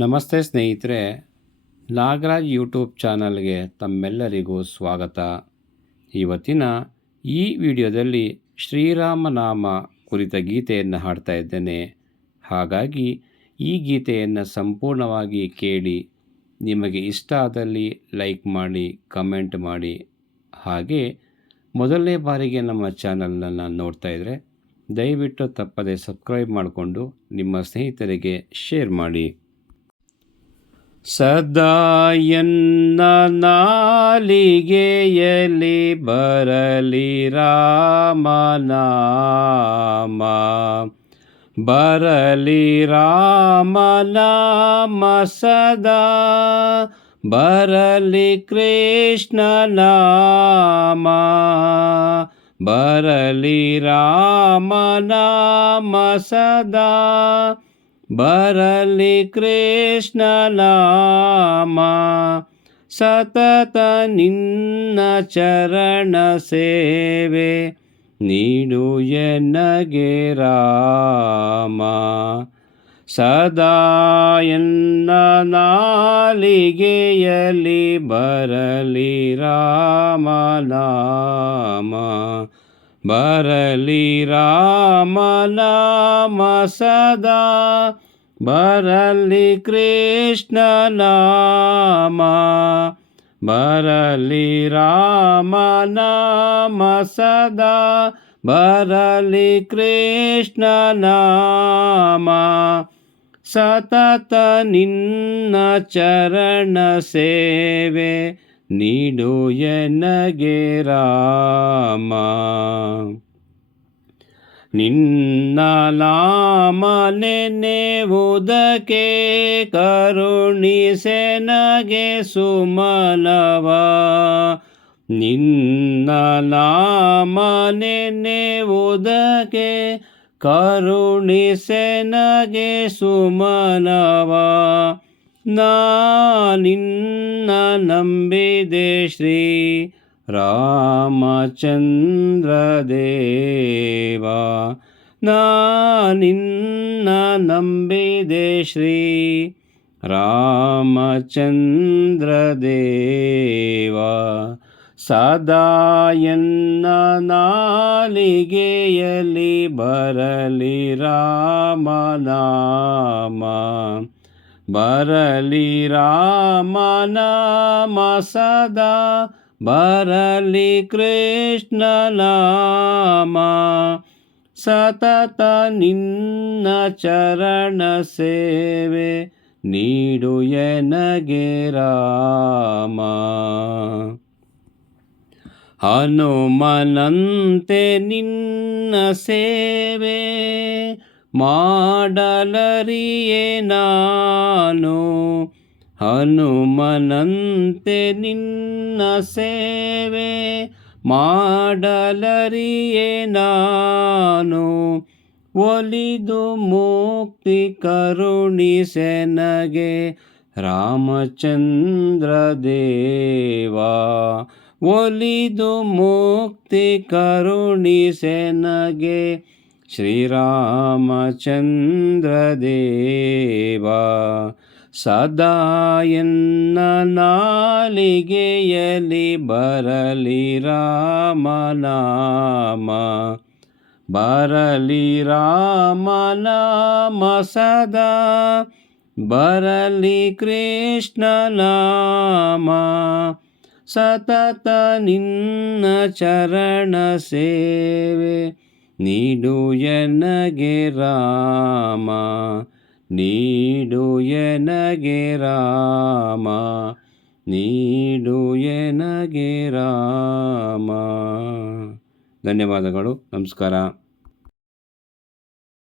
ನಮಸ್ತೆ ಸ್ನೇಹಿತರೆ, ನಾಗರಾಜ್ ಯೂಟ್ಯೂಬ್ ಚಾನಲ್ಗೆ ತಮ್ಮೆಲ್ಲರಿಗೂ ಸ್ವಾಗತ. ಇವತ್ತಿನ ಈ ವಿಡಿಯೋದಲ್ಲಿ ಶ್ರೀರಾಮನಾಮ ಕುರಿತ ಗೀತೆಯನ್ನು ಹಾಡ್ತಾ ಇದ್ದೇನೆ. ಹಾಗಾಗಿ ಈ ಗೀತೆಯನ್ನು ಸಂಪೂರ್ಣವಾಗಿ ಕೇಳಿ ನಿಮಗೆ ಇಷ್ಟ ಆದಲ್ಲಿ ಲೈಕ್ ಮಾಡಿ, ಕಮೆಂಟ್ ಮಾಡಿ. ಹಾಗೆ ಮೊದಲನೇ ಬಾರಿಗೆ ನಮ್ಮ ಚಾನಲನ್ನು ನೋಡ್ತಾ ಇದ್ದರೆ ದಯವಿಟ್ಟು ತಪ್ಪದೆ ಸಬ್ಸ್ಕ್ರೈಬ್ ಮಾಡಿಕೊಂಡು ನಿಮ್ಮ ಸ್ನೇಹಿತರಿಗೆ ಶೇರ್ ಮಾಡಿ. ಸದಾಯನ್ನ ನಾಲಿಗೆಯಲ್ಲಿ ಬರಲಿ ರಾಮನಾಮ. ಬರಲಿ ರಾಮನಾಮ ಸದಾ. ಬರಲಿ ಕೃಷ್ಣನಾಮ. ಬರಲಿ ರಾಮನಾಮ ಸದಾ. ಬರಲಿ ಕೃಷ್ಣ ನಾಮ, ಸತತ ನಿನ್ನ ಚರಣ ಸೇವೆ ನೀಡು ಎನ್ನಗೆ ರಾಮ. ಸದಾ ಎನ್ನ ನಾಲಿಗೆಯಲ್ಲಿ ಬರಲಿ ರಾಮ बरलि रामनमसदा बरलि सदा बरली रामनम सदा सतत निन्न चरण सेवे ನೀಡು ಎನಗೆ ರಾಮ? ನಿನ್ನ ನಾಮ ನೆನೆವುದಕ್ಕೆ ಕರುಣಿಸೆ ನಗೆ ಸುಮನವ. ನಿನ್ನ ನಾಮ ನೆನೆವುದಕ್ಕೆ ಕರುಣಿಸೆ ನಗೆ ಸುಮನವ. ನಿನ್ನ ನಂಬಿದೆ ಶ್ರೀ ರಾಮಚಂದ್ರ ದೇವ ನಿನ್ನ ನಂಬಿದೆ ಶ್ರೀ ರಾಮಚಂದ್ರ ದೇವ ಸದಾ ಎನ್ನ ನಾಲಿಗೆಯಲ್ಲಿ ಬರಲಿ ರಾಮನಾಮ ಬರಲಿ ರಾಮನ ನಾಮ ಸದಾ ಬರಲಿ ಕೃಷ್ಣ ನಾಮ. ಸತತ ನಿನ್ನ ಚರಣ ಸೇವೆ ನೀಡು ಎನಗೆ ರಾಮ. ಹನುಮನಂತೆ ನಿನ್ನ ಸೇವೆ ಮಾಡಲರಿಯೇ ನಾನು ಹನುಮನಂತೆ ನಿನ್ನ ಸೇವೆ ಮಾಡಲರಿಯೇ ನಾನು ಒಲಿದು ಮುಕ್ತಿ ಕರುಣಿಸೆನಗೆ ರಾಮಚಂದ್ರ ದೇವಾ ಒಲಿದು ಮುಕ್ತಿ ಕರುಣಿಸೆನಗೆ ಶ್ರೀರಾಮಚಂದ್ರ ದೇವ ಸದಾ ಎನ್ನ ನಾಲಿಗೆಯಲ್ಲಿ ಬರಲಿ ರಾಮನಾಮ ಬರಲಿ ರಾಮನಾಮ ಸದಾ ಬರಲಿ ಕೃಷ್ಣ ನಾಮ ಸತತ ನಿನ್ನ ಚರಣ ಸೇವೆ ನೀಡು ಎನಗೆ ರಾಮ ನೀಡು ಎನಗೆ ರಾಮ ನೀಡು ಎನಗೆ ರಾಮ. ಧನ್ಯವಾದಗಳು ನಮಸ್ಕಾರ.